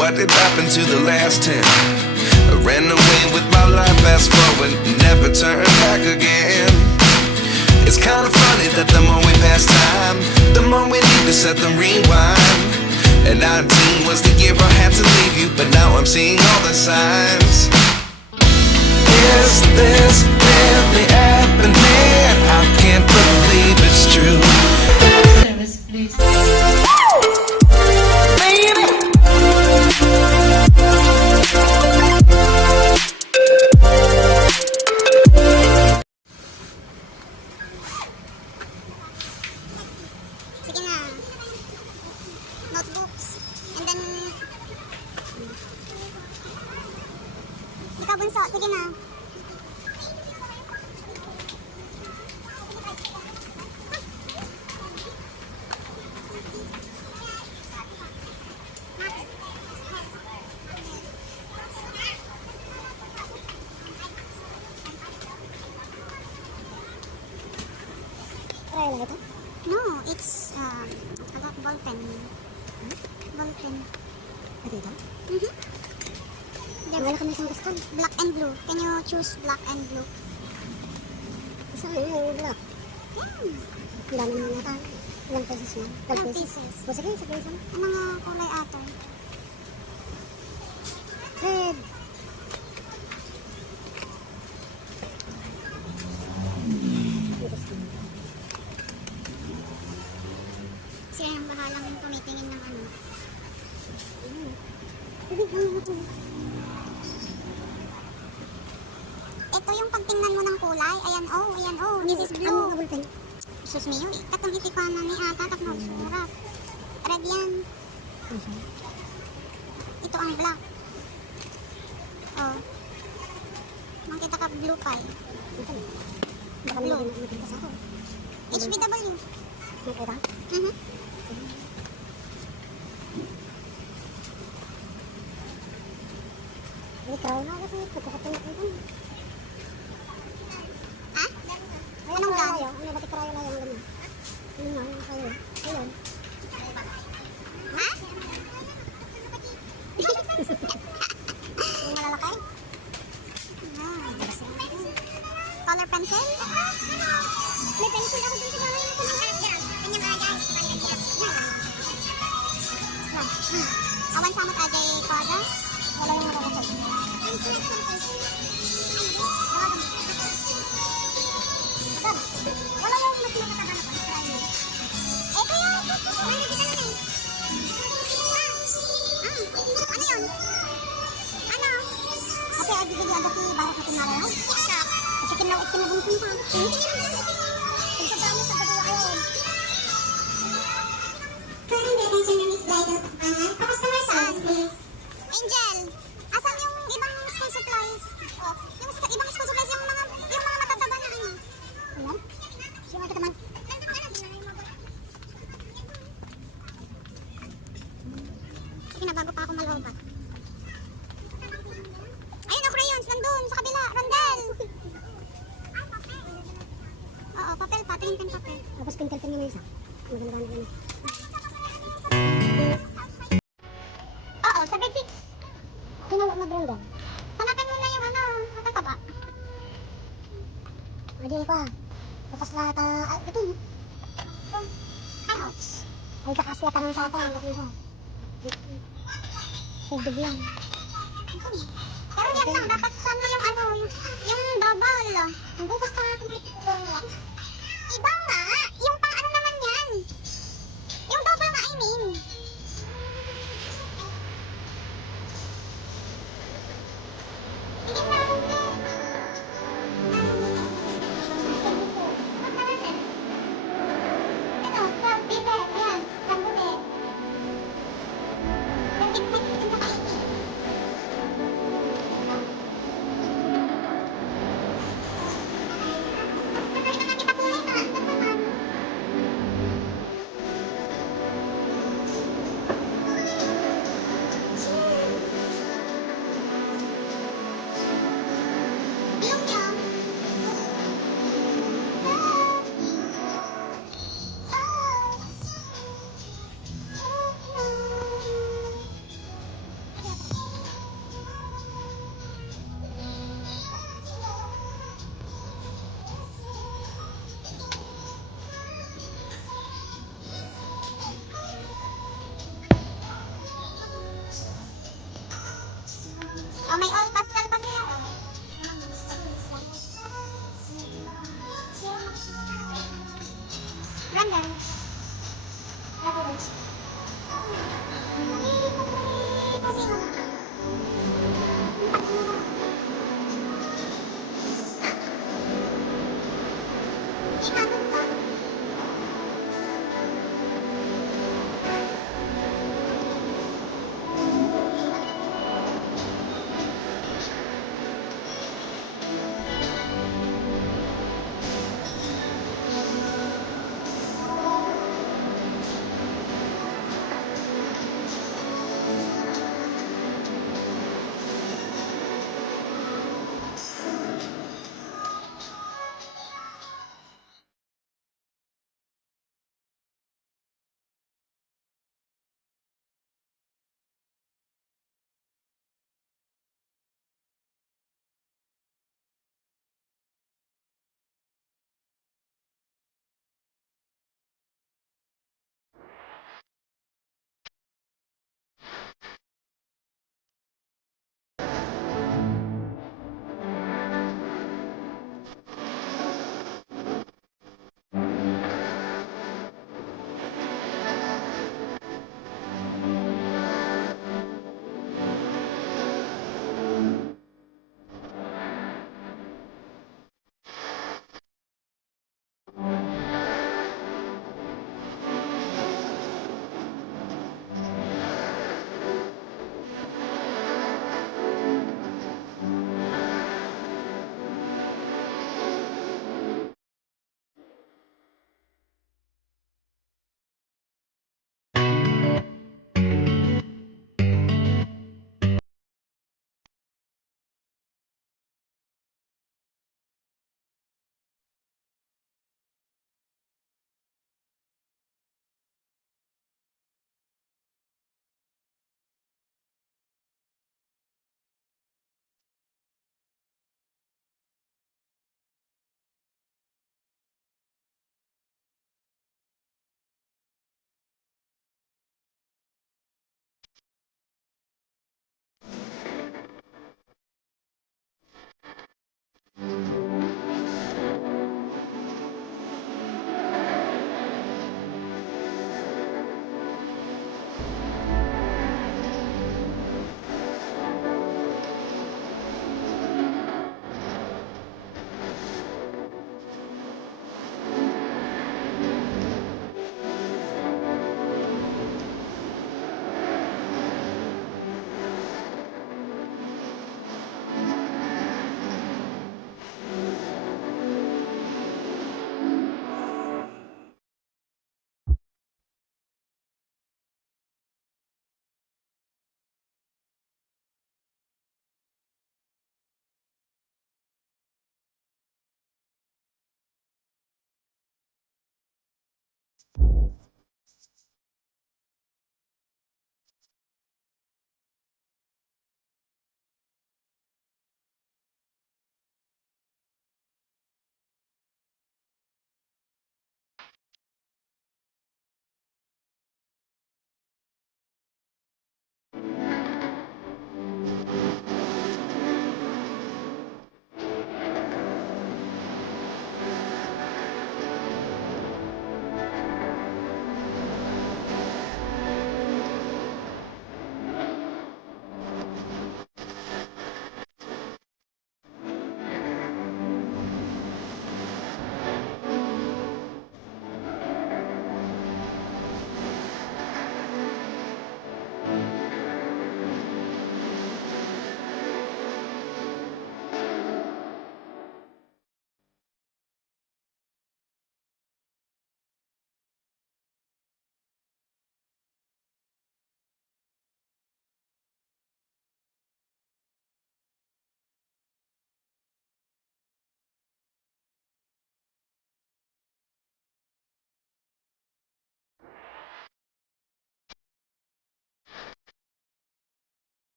What did happen to the last 10? I ran away with my life, fast forward, never turn back again. It's kind of funny that the more we pass time, the more we need to set the rewind. And 19 was the year I had to leave you, but now I'm seeing all the signs. Is this really happening? I can't believe it's true. Service, please. Sige na. Notebooks. And then, ikaw bunso, sige na. Try lang ito? No, it's ball pen. Ball pen. Ito ito? Wala kami isang gusto. Black and blue. Can you choose black and blue? Isa nga yung black. Ang dami naman nata. Ilang pesos na? 12 Ilang pesos. pieces? O sige, sige isa. Ang mga kulay ate. Red. Sila yung bahalang tumitingin ng ano. Hindi lang ako. Ito yung pagtingnan mo ng kulay. Ayan oh, ayan oh. This is Ano blue. nga ballpen? Sus me yun. Katong itikanan ni ata. Tapos surat. Red yan. Ito ang black. Oh. Makita ka blue pie. Ito na. Baka may maganda sa ako. HBW. Nakita? Hindi, crown na kasi. Pagkakatulak nito. Ha? Anong gayo? Ano ba tikrayo na yung ganyan? Ano nga, yung kayo? Ayun. Ha? Yung malalakay? Ah. Color pencil? May pencil ako dun sa bahay na pinag-agad. Kanyang agad. Awan samot agay pada? Wala yung malalakay. Wala yung mas makakahanap ang try. Eh kaya, may nakita na eh. Ano yun? Ano? Ate, ay bibili agad yung barak na tinaraw? Kasi kinabunsin pa. Pagsasabi sa pagkawa kayo. Angel, asan yung ibang school supplies? Oh, yung ibang school supplies, yung mga matataba na ano. Ano? Sino ito naman? Sige na, bago pa ako maloobat. Ayun ang crayons, nandun, sa kabila, Rondel. Oo, papel pa, tingin kang papel. Tapos pintel-pen yung isa. Maganda na yun. Oo, sa basic. Tinawag mag-ronda. Hanapin mo na yung ano, matataba. Hindi pa. Tapos lahat, ito yun. Ouch. Ay, kakasya tanong sa atin. Bakit ito? Hugdog lang. Pero yan lang, dapat sana yung ano, yung double. Hindi, basta complete ko lang. Iba nga, yung pang ano naman yan. Yung double nga, I mean. Sige na, Ano, 12 pieces, yan, sambutin. 26 and saka 18. Pagkakita na kita po na, ito naman. Oh, may all pastel pa kaya. Ganda. Ikanon pa.